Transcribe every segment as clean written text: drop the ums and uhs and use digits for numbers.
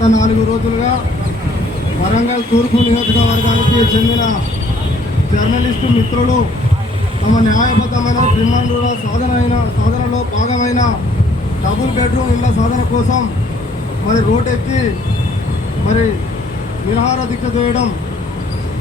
గత 4 రోజులుగా వరంగల్ తూర్పు నియోజకవర్గానికి చెందిన జర్నలిస్టు మిత్రులు తమ న్యాయబద్ధమైన డిమాండ్ల సాధనలో భాగమైన డబుల్ బెడ్రూమ్ ఇళ్ల సాధన కోసం మరి రోడ్డెక్కి మరి నిరాహార దీక్ష చేయడం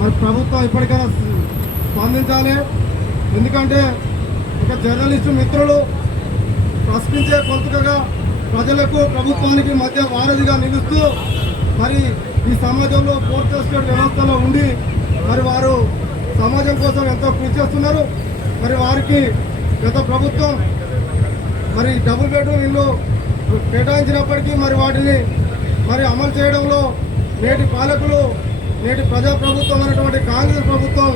మరి ప్రభుత్వం ఇప్పటికైనా స్పందించాలి. ఎందుకంటే ఇక జర్నలిస్టు మిత్రులు ప్రశ్నించే గొంతుకగా ప్రజలకు ప్రభుత్వానికి మధ్య వారధిగా నిలుస్తూ మరి ఈ సమాజంలో ఫోర్త్ ఎస్టేట్ వ్యవస్థలో ఉండి మరి వారు సమాజం కోసం ఎంతో కృషి చేస్తున్నారు. మరి వారికి గత ప్రభుత్వం మరి డబుల్ బెడ్రూమ్ ఇల్లు కేటాయించినప్పటికీ మరి వాటిని మరి అమలు చేయడంలో నేటి పాలకులు నేటి ప్రజాప్రభుత్వం అనేటువంటి కాంగ్రెస్ ప్రభుత్వం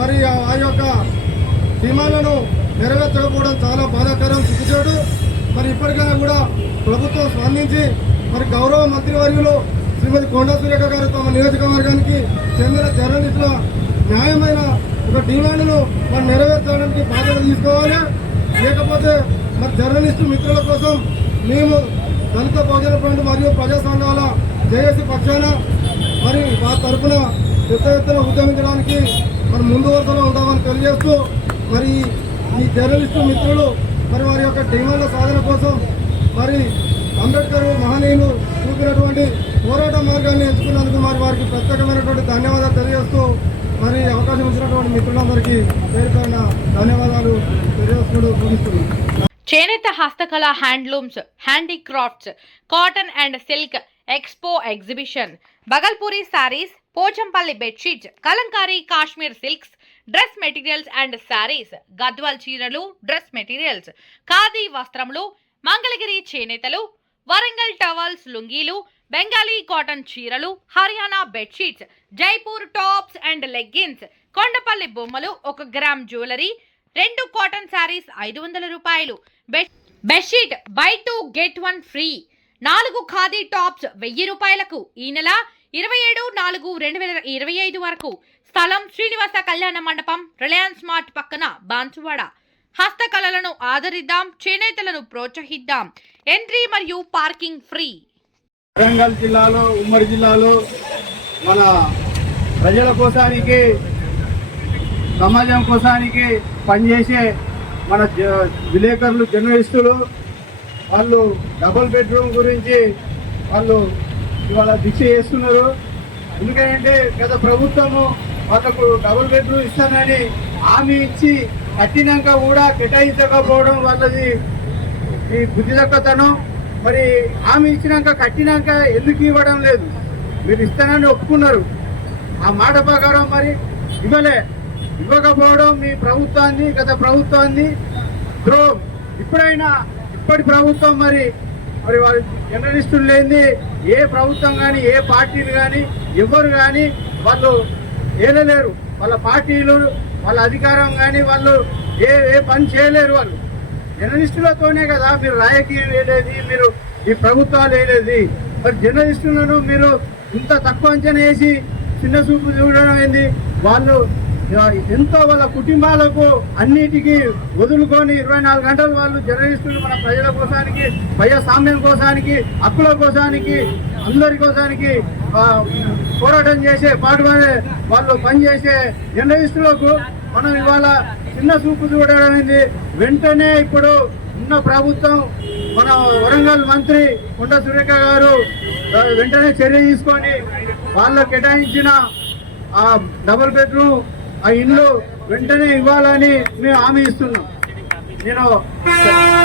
మరి ఆ యొక్క డిమాండ్లను నెరవేర్చకపోవడం చాలా బాధాకరం, సిగ్గుచేటు. మరి ఇప్పటికైనా కూడా ప్రభుత్వం స్పందించి మరి గౌరవ మంత్రివర్యులు శ్రీమతి కొండా సురేఖ గారు తమ నియోజకవర్గానికి చెందిన జర్నలిస్టుల న్యాయమైన ఒక డిమాండ్ను మరి నెరవేర్చడానికి బాధ్యత తీసుకోవాలి. లేకపోతే మరి జర్నలిస్టు మిత్రుల కోసం మేము దళిత బహుజన ఫ్రంట్ మరియు ప్రజా సంఘాల జేఏసీ పక్షాన మరి వారి తరఫున పెద్ద ఎత్తున ఉద్యమించడానికి మరి ముందు వరుసలో ఉంటామని తెలియజేస్తూ మరి ఈ జర్నలిస్టు మిత్రులు మరి వారి యొక్క డిమాండ్ల సాధన కోసం మరి అంబేద్కర్ మహనీయులు చూపినటువంటి పోరాట మార్గాన్ని ఎంచుకున్నందుకు మరి వారికి ప్రత్యేకమైనటువంటి ధన్యవాదాలు తెలియజేస్తూ మరి అవకాశం ఇచ్చినటువంటి మిత్రులందరికీ పేరు పైన ధన్యవాదాలు తెలియజేస్తూ ముగిస్తున్నాను. చేనేత హస్తకళ handlooms, handicrafts, cotton and silk expo exhibition, Bhagalpuri saris, Pochampally bedsheets, Kalamkari Kashmir silks, dress materials and saris, Gadwal చీరలు, డ్రెస్ మెటీరియల్స్, ఖాదీ వస్త్రములు, మంగళగిరి చేనేతలు, వరంగల్ టవల్స్, లుంగీలు, బెంగాలీ కాటన్ చీరలు, Haryana bedsheets, Jaipur tops and leggings, Kondapalli బొమ్మలు, 1 గ్రామ్ జ్యువెలరీ, 2 కాటన్ సారీస్ 500 రూపాయలు, bedsheet buy 2 get 1 free, 4 khadi tops 1000 రూపాయలకు. ఈ నెల 27/4/2025 వరకు. స్థలం శ్రీనివాస కళ్యాణ మండపం, రిలయన్స్ మార్ట్ పక్కన, బాన్సువాడ. హస్తకళలను ఆదరిద్దాం, చేనేతలను ప్రోత్సహిద్దాం. ఎంట్రీ మరియు పార్కింగ్ ఫ్రీ. వరంగల్ జిల్లాలో, ఉమ్మడి జిల్లాలో మన ప్రజల కోసానికి, సమాజం కోసానికి పనిచేసే మన విలేకరులు, జర్నలిస్టులు వాళ్ళు డబుల్ బెడ్రూమ్ గురించి వాళ్ళు ఇవాళ దీక్ష చేస్తున్నారు. ఎందుకంటే గత ప్రభుత్వము వాళ్ళకు డబుల్ బెడ్రూమ్ ఇస్తానని హామీ ఇచ్చి కట్టినాక కూడా కేటాయించకపోవడం వాళ్ళది ఈ బుద్ధి తక్కువతనం. మరి హామీ ఇచ్చినాక కట్టినాక ఎందుకు ఇవ్వడం లేదు? మీరు ఇస్తానని ఒప్పుకున్నారు, ఆ మాట ప్రకారం మరి ఇవ్వకపోవడం మీ ప్రభుత్వాన్ని, గత ప్రభుత్వాన్ని ద్రోహం. ఇప్పటి ప్రభుత్వం మరి వాళ్ళ జర్నలిస్టులు లేని ఏ ప్రభుత్వం కానీ, ఏ పార్టీలు కానీ, ఎవరు కానీ వాళ్ళు ఏలలేరు. వాళ్ళ పార్టీలు, వాళ్ళ అధికారం కానీ వాళ్ళు ఏ పని చేయలేరు. వాళ్ళు జర్నలిస్టులతోనే కదా మీరు రాజకీయం వేయలేదు, మీరు ఈ ప్రభుత్వాలు వేయలేదు. మరి జర్నలిస్టులను మీరు ఇంత తక్కువ అంచనా వేసి చిన్న చూపు చూడడం ఏంది? వాళ్ళు ఎంతో వాళ్ళ కుటుంబాలకు అన్నిటికీ వదులుకొని 24 గంటలు వాళ్ళు జర్నలిస్టులు మన ప్రజల కోసానికి, ప్రజాస్వామ్యం కోసానికి, హక్కుల కోసానికి, అందరి కోసానికి పోరాటం చేసే వాళ్ళు పనిచేసే జర్నలిస్టులకు మనం ఇవాళ చిన్న చూపు చూడడం ఏంది? వెంటనే ఇప్పుడు ఉన్న ప్రభుత్వం, మన వరంగల్ మంత్రి కొండా సురేఖ గారు వెంటనే చర్య తీసుకొని వాళ్ళకు కేటాయించిన ఆ డబుల్ బెడ్రూమ్ ఆ ఇల్లు వెంటనే ఇవ్వాలని మేము హామీ ఇస్తున్నాం. నేను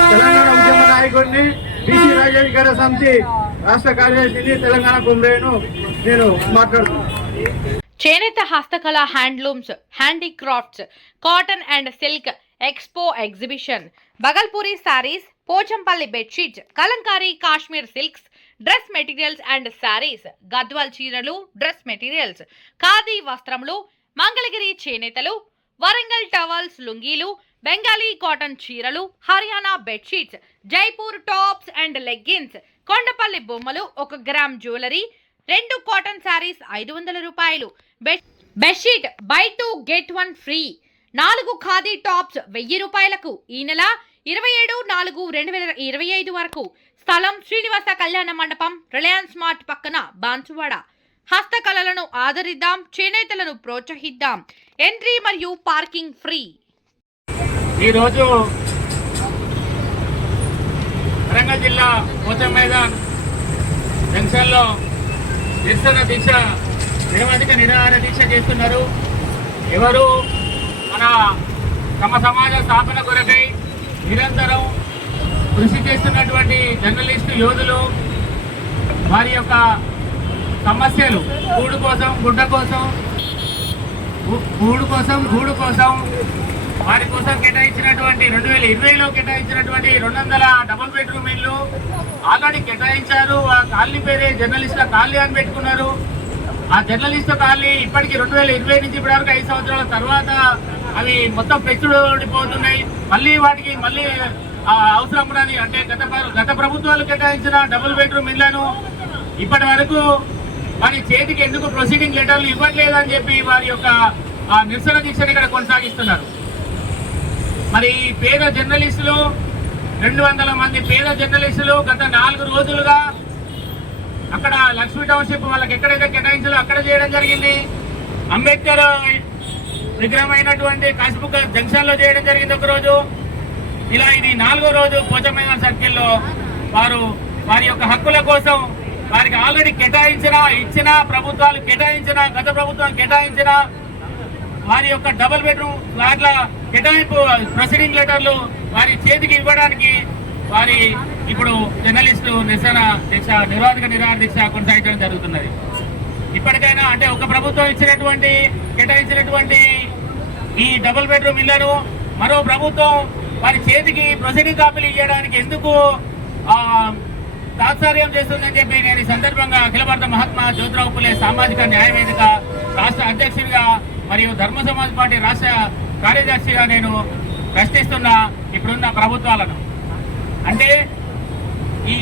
తెలంగాణ ఉద్యమ నాయకుడిని, బీసీ రాజ్యాధికార సమితి రాష్ట్ర కార్యదర్శిని, తెలంగాణ కుమ్రేను నేను మాట్లాడుతున్నాను. చేనేత హస్తకళ handlooms, handicrafts, cotton and silk expo exhibition, Bhagalpuri saris, Pochampally bedsheets, Kalamkari Kashmir silks, dress materials and saris, Gadwal చీరలు, డ్రెస్ మెటీరియల్స్, ఖాదీ వస్త్రములు, మంగళగిరి చేనేతలు, వరంగల్ టవల్స్, లుంగీలు, బెంగాలీ కాటన్ చీరలు, Haryana bedsheets, Jaipur tops and leggings, Kondapalli బొమ్మలు, 1 గ్రామ్ జ్యువెలరీ, 2 కాటన్ సారీస్ 500 రూపాయలు, bedsheet buy 2 get 1 free, 4 khadi tops 1000 రూపాయలకు. ఈ నెల 27/4/2025 వరకు. స్థలం శ్రీనివాస కళ్యాణ మండపం, రిలయన్స్ మార్ట్ పక్కన, బాన్సువాడ. హస్తకళలను ఆదరిద్దాం, చేనేతలను ప్రోత్సహిద్దాం. ఎంట్రీ మరియు పార్కింగ్ ఫ్రీ. ఈరోజు వరంగల్ జిల్లా పోచం మైదాన్ జంక్షన్లో నిరసన దీక్ష, నిరవధిక నిరాహార దీక్ష చేస్తున్నారు. ఎవరు తమ సమాజ స్థాపన కొరకై నిరంతరం కృషి చేస్తున్నటువంటి జర్నలిస్టు యోధులు వారి యొక్క సమస్యలు గూడు కోసం, గుడ్డ కోసం, గూడు కోసం వారి కోసం కేటాయించినటువంటి 2020లో కేటాయించినటువంటి 200 డబుల్ బెడ్రూమ్ ఇల్లు ఆల్రెడీ కేటాయించారు. ఆ కాలనీ పేరే జర్నలిస్టుల కాలనీ అని పెట్టుకున్నారు. ఆ జర్నలిస్టు కాలనీ ఇప్పటికి 2020 నుంచి ఇప్పటివరకు 5 సంవత్సరాల తర్వాత అవి మొత్తం పెచ్చుడిపోతున్నాయి. వాటికి అవసరం ఉన్నది. అంటే గత ప్రభుత్వాలు కేటాయించిన డబుల్ బెడ్రూమ్ ఇళ్లను ఇప్పటి వరకు వారి చేతికి ఎందుకు ప్రొసీడింగ్ లెటర్లు ఇవ్వట్లేదని చెప్పి వారి యొక్క నిరసన దీక్షను ఇక్కడ కొనసాగిస్తున్నారు. మరి పేద జర్నలిస్టులు 200 మంది పేద జర్నలిస్టులు గత 4 రోజులుగా అక్కడ లక్ష్మీ టౌన్షిప్ వాళ్ళకి ఎక్కడైతే కేటాయించాలో అక్కడ చేయడం జరిగింది. అంబేద్కర్ విగ్రహమైనటువంటి కాశీబుక్ జంక్షన్ లో చేయడం జరిగింది ఒకరోజు. ఇలా ఇది 4వ రోజు పోచం మైదాన్ సర్కిల్లో వారి యొక్క హక్కుల కోసం వారికి ఆల్రెడీ ఇచ్చిన ప్రభుత్వాలు గత ప్రభుత్వం కేటాయించిన వారి యొక్క డబుల్ బెడ్రూమ్ ఫ్లాట్ల కేటాయింపు ప్రొసీడింగ్ లెటర్లు వారి చేతికి ఇవ్వడానికి వారి ఇప్పుడు జర్నలిస్టు నిరసన దీక్ష, నిరోధక నిరాహార దీక్ష కొనసాగించడం జరుగుతున్నది. ఇప్పటికైనా అంటే ఒక ప్రభుత్వం కేటాయించినటువంటి ఈ డబుల్ బెడ్రూమ్ ఇళ్లను మరో ప్రభుత్వం వారి చేతికి ప్రొసీడింగ్ కాపీలు ఇవ్వడానికి ఎందుకు తాత్సార్యం చేస్తుందని చెప్పి నేను ఈ సందర్భంగా అఖిల భారత మహాత్మా జ్యోతిరావు పులే సామాజిక న్యాయ వేదిక రాష్ట్ర అధ్యక్షుడిగా మరియు ధర్మ సమాజ్ పార్టీ రాష్ట్ర కార్యదర్శిగా నేను ప్రశ్నిస్తున్నా ఇప్పుడున్న ప్రభుత్వాలను. అంటే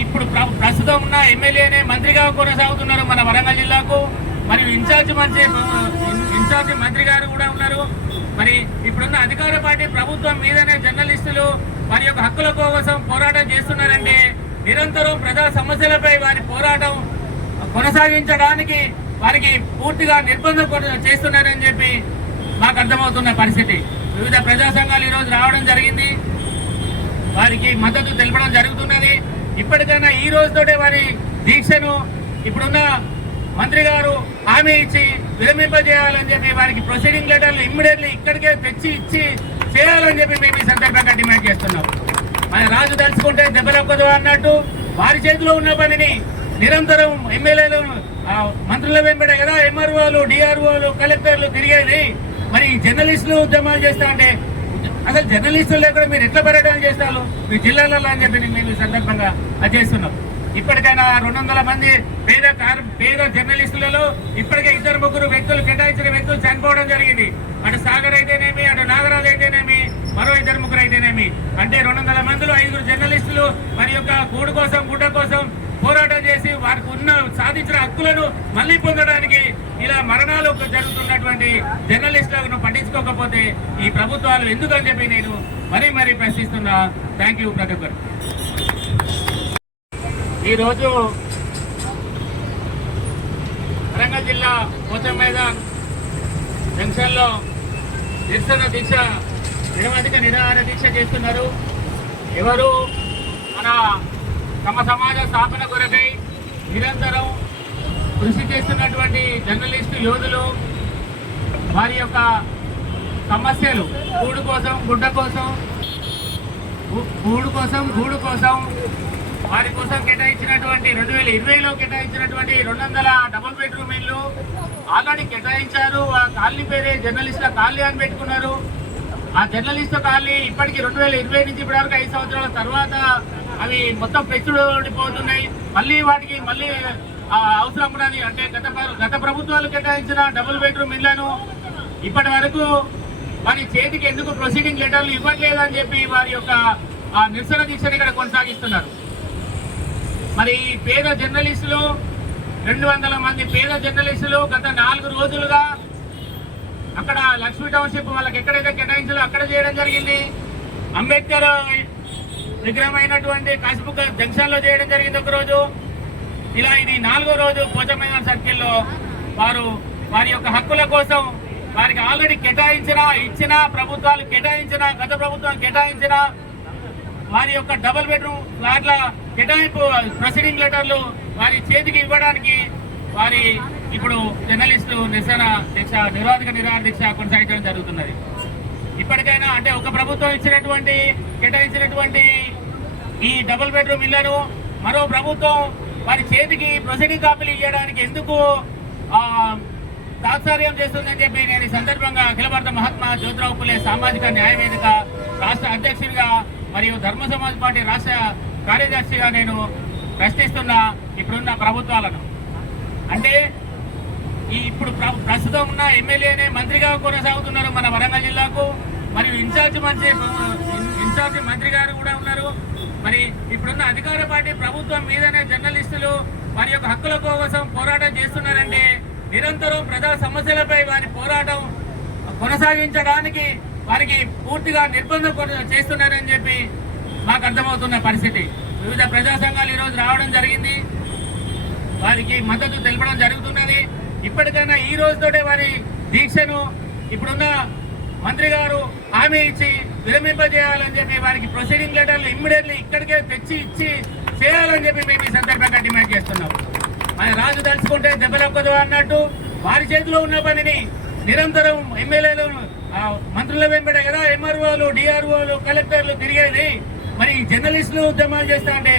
ఇప్పుడు ప్రస్తుతం ఉన్న ఎమ్మెల్యేనే మంత్రిగా కొనసాగుతున్నారు మన వరంగల్ జిల్లాకు. మరియు ఇన్ఛార్జ్ మంత్రి గారు కూడా ఉన్నారు. మరి ఇప్పుడున్న అధికార పార్టీ ప్రభుత్వం మీదనే జర్నలిస్టులు వారి యొక్క హక్కుల కోసం పోరాటం చేస్తున్నారంటే నిరంతరం ప్రజా సమస్యలపై వారి పోరాటం కొనసాగించడానికి వారికి పూర్తిగా నిర్బంధం చేస్తున్నారని చెప్పి మాకు అర్థమవుతున్న పరిస్థితి. వివిధ ప్రజా సంఘాలు ఈరోజు రావడం జరిగింది, వారికి మద్దతు తెలపడం జరుగుతున్నది. ఇప్పటికైనా ఈ రోజుతోటే వారి దీక్షను ఇప్పుడున్న మంత్రి గారు హామీ ఇచ్చి విరమింపజేయాలని చెప్పి వారికి ప్రొసీడింగ్ లెటర్లు ఇమ్మీడియట్లీ ఇక్కడికే తెచ్చి ఇచ్చి చేయాలని చెప్పి మేము ఈ సందర్భంగా డిమాండ్ చేస్తున్నాం. మన రాజు తలుచుకుంటే దెబ్బలొక్కదు అన్నట్టు వారి చేతిలో ఉన్న పనిని నిరంతరం ఎమ్మెల్యేలు మంత్రుల వెంబడే కదా ఎంఆర్ఓలు, డిఆర్ఓలు, కలెక్టర్లు తిరిగేది. మరి జర్నలిస్టులు ఉద్యమాలు చేస్తా ఉంటే అసలు జర్నలిస్టులు లేకుండా మీరు ఎట్లా పర్యటన చేస్తారు మీ జిల్లాలలో అని చెప్పి మేము ఈ సందర్భంగా అది చేస్తున్నాం. ఇప్పటికైనా 200 మంది పేద జర్నలిస్టులలో ఇప్పటికే 2-3 వ్యక్తులు కేటాయించిన వ్యక్తులు చనిపోవడం జరిగింది. అటు సాగర్ అయితేనేమి, అటు నాగరాజు అయితేనేమి, మరో 2-3 అయితేనేమి. అంటే 200 మందిలో 5 జర్నలిస్టులు వారి యొక్క గూడు కోసం, గుడ్డ కోసం పోరాటం చేసి వారికి సాధించిన హక్కులను మళ్లీ పొందడానికి ఇలా మరణాలు జరుగుతున్నటువంటి జర్నలిస్టులను పట్టించుకోకపోతే ఈ ప్రభుత్వాలు ఎందుకని చెప్పి నేను మరీ ప్రశ్నిస్తున్నా. థ్యాంక్ యూ ప్రతి ఒక్కరు. ఈరోజు వరంగల్ జిల్లా పోచం మైదాన్ జంక్షన్లో నిరసన దీక్ష, నిరవధిక నిరాహార దీక్ష చేస్తున్నారు. ఎవరు తమ సమాజ స్థాపన కొరకై నిరంతరం కృషి చేస్తున్నటువంటి జర్నలిస్టు యోధులు వారి యొక్క సమస్యలు గూడు కోసం, గుడ్డ కోసం, గూడు కోసం వారి కోసం కేటాయించినటువంటి 2020లో కేటాయించినటువంటి 200 డబుల్ బెడ్రూమ్ ఇల్లు ఆల్రెడీ కేటాయించారు. ఆ కాలనీ పేరే జర్నలిస్టుల కాలనీ అని పెట్టుకున్నారు. ఆ జర్నలిస్టు కాలనీ ఇప్పటికి 2020 నుంచి ఇప్పటివరకు 5 సంవత్సరాల తర్వాత అవి మొత్తం పెచ్చుడిపోతున్నాయి. వాటికి అవసరం ఉన్నది. అంటే గత ప్రభుత్వాలు కేటాయించిన డబుల్ బెడ్రూమ్ ఇళ్లను ఇప్పటి వరకు వారి చేతికి ఎందుకు ప్రొసీడింగ్ లెటర్లు ఇవ్వట్లేదని చెప్పి వారి యొక్క నిరసన దీక్షను ఇక్కడ కొనసాగిస్తున్నారు. మరి పేద జర్నలిస్టులు 200 మంది పేద జర్నలిస్టులు గత 4 రోజులుగా అక్కడ లక్ష్మీ టౌన్షిప్ వాళ్ళకి ఎక్కడైతే కేటాయించాలో అక్కడ చేయడం జరిగింది. అంబేద్కర్ విగ్రహమైనటువంటి కాశీబుగ్గ జంక్షన్ లో చేయడం జరిగింది ఒకరోజు. ఇలా ఇది 4వ రోజు పోచమైన సర్కిల్లో వారి యొక్క హక్కుల కోసం వారికి ఆల్రెడీ ఇచ్చిన ప్రభుత్వాలు గత ప్రభుత్వం కేటాయించిన వారి యొక్క డబుల్ బెడ్రూమ్ ఫ్లాట్ల కేటాయింపు ప్రొసీడింగ్ లెటర్లు వారి చేతికి ఇవ్వడానికి వారి ఇప్పుడు జర్నలిస్టులు నిరాహార దీక్ష కొనసాగించడం జరుగుతున్నది. ఇప్పటికైనా అంటే ఒక ప్రభుత్వం కేటాయించినటువంటి ఈ డబుల్ బెడ్రూమ్ ఇళ్లను మరో ప్రభుత్వం వారి చేతికి ప్రొసీడింగ్ కాపీలు ఇవ్వడానికి ఎందుకు తాత్సార్యం చేస్తుందని చెప్పి నేను ఈ సందర్భంగా అఖిల భారత మహాత్మా జ్యోతిరావు పులే సామాజిక న్యాయ వేదిక రాష్ట్ర అధ్యక్షుడిగా మరియు ధర్మ సమాజ్ పార్టీ రాష్ట్ర కార్యదర్శిగా నేను ప్రశ్నిస్తున్నా ఇప్పుడున్న ప్రభుత్వాలను. అంటే ఇప్పుడు ప్రస్తుతం ఉన్న ఎమ్మెల్యేనే మంత్రిగా కొనసాగుతున్నారు మన వరంగల్ జిల్లాకు. మరియు ఇన్ఛార్జ్ మంత్రి గారు కూడా ఉన్నారు. మరి ఇప్పుడున్న అధికార పార్టీ ప్రభుత్వం మీదనే జర్నలిస్టులు వారి యొక్క హక్కుల కోసం పోరాటం చేస్తున్నారంటే నిరంతరం ప్రజా సమస్యలపై వారి పోరాటం కొనసాగించడానికి వారికి పూర్తిగా నిర్బంధం చేస్తున్నారని చెప్పి మాకు అర్థమవుతున్న పరిస్థితి. వివిధ ప్రజా సంఘాలు ఈరోజు రావడం జరిగింది, వారికి మద్దతు తెలపడం జరుగుతున్నది. ఇప్పటికైనా ఈ రోజుతోటే వారి దీక్షను ఇప్పుడున్న మంత్రి గారు హామీ ఇచ్చి విరమింపజేయాలని చెప్పి వారికి ప్రొసీడింగ్ లెటర్లు ఇమ్మీడియట్లీ ఇక్కడికే ఇచ్చి చేయాలని చెప్పి మేము ఈ సందర్భంగా డిమాండ్ చేస్తున్నాం. మన రాజు తలుచుకుంటే దెబ్బలొక్కదు అన్నట్టు వారి చేతిలో ఉన్న పనిని నిరంతరం ఎమ్మెల్యేలు మంత్రుల వెంబడే కదా ఎంఆర్ఓలు డిఆర్ఓలు కలెక్టర్లు తిరిగేది. మరి జర్నలిస్టులు ఉద్యమాలు చేస్తా అంటే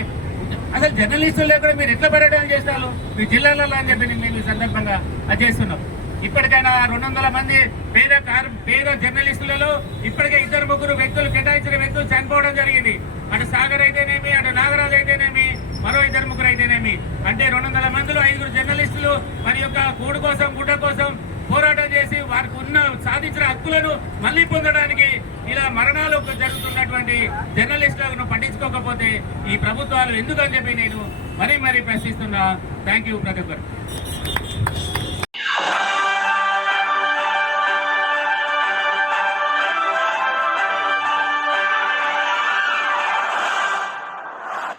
అసలు జర్నలిస్టులు లేకుండా మీరు ఎట్లా పర్యటన చేస్తారు మీ జిల్లాలలో అని చెప్పి మేము ఈ సందర్భంగా అది చేస్తున్నాం. ఇప్పటికైనా 200 మంది పేద జర్నలిస్టులలో ఇప్పటికే 2-3 వ్యక్తులు కేటాయించిన వ్యక్తులు చనిపోవడం జరిగింది. అటు సాగర్ అయితేనేమి, అటు నాగరాజు అయితేనేమి, మరో 2-3 అయితేనేమి. అంటే 200 మందిలో 5 జర్నలిస్టులు వారి యొక్క కూడు కోసం గుడ్డ కోసం పోరాటం చేసి వారికి సాధించిన హక్కులను మళ్లీ పొందడానికి ఇలా మరణాలు జరుగుతున్నటువంటి జర్నలిస్టులను పట్టించుకోకపోతే ఈ ప్రభుత్వాలు ఎందుకని చెప్పి నేను మరీ ప్రశ్నిస్తున్నా. థ్యాంక్ యూ ప్రతి ఒక్కరు.